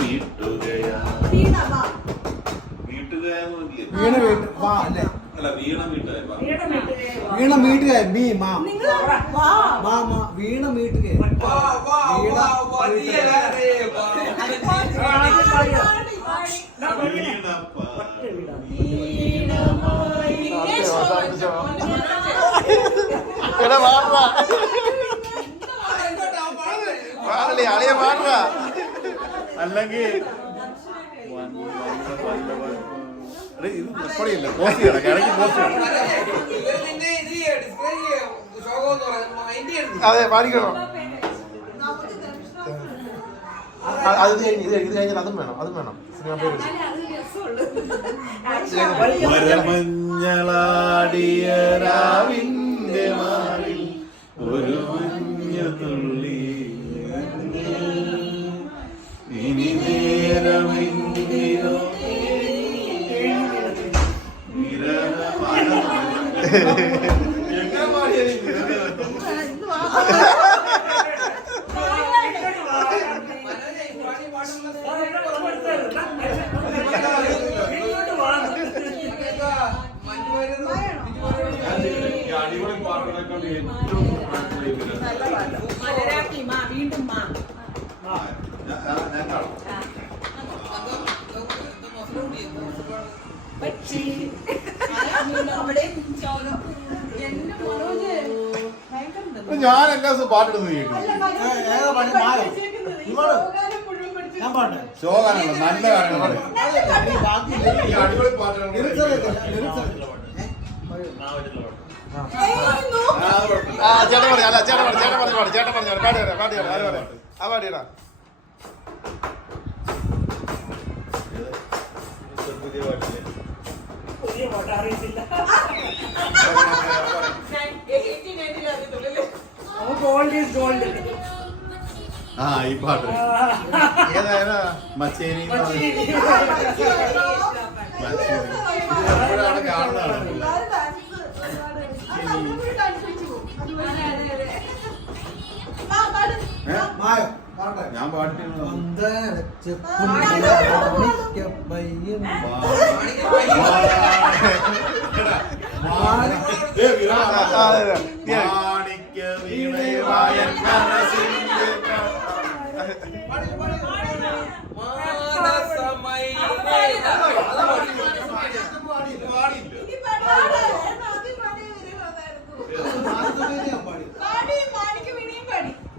വീട്ടുകയാ വീണ വീട്ടുകയ me മാ മാ മാ വീണ വീട്ടുകയ അല്ലെങ്കിൽ ഇത് എപ്പോഴില്ല പോസ്റ്റ് ചെയ്യണം ഇടയ്ക്ക് പോസ്റ്റ് ചെയ്യണം. അതെ പാടിക്കണോ അത് ഇത് കഴിഞ്ഞാൽ അതും വേണം സിനിമ പേര് മരമഞ്ഞളാടിയ രാവിന്റെ മാറിൽ ഒരു മഞ്ഞ തുള്ളി ഇനി നേരമെങ്കിലോ ഞാൻ എല്ലാ ദിവസവും പാട്ടിടുന്നത് ശോകാനുള്ള നല്ല കാര്യങ്ങളാണ് അടിപൊളി പാട്ടുകൾ ചേട്ടൻ പറഞ്ഞു അല്ല ചേട്ടൻ പറഞ്ഞു പാടിയടാ പുതിയ പാട്ട് അറിയത്തില്ല. Gold is gold. ആ ഈ പാട്ട് ഏതായാലും മച്ചേരി എപ്പോഴാണ് കാണുന്നതാണ്. ഞാൻ പാട്ടിട്ടുണ്ട്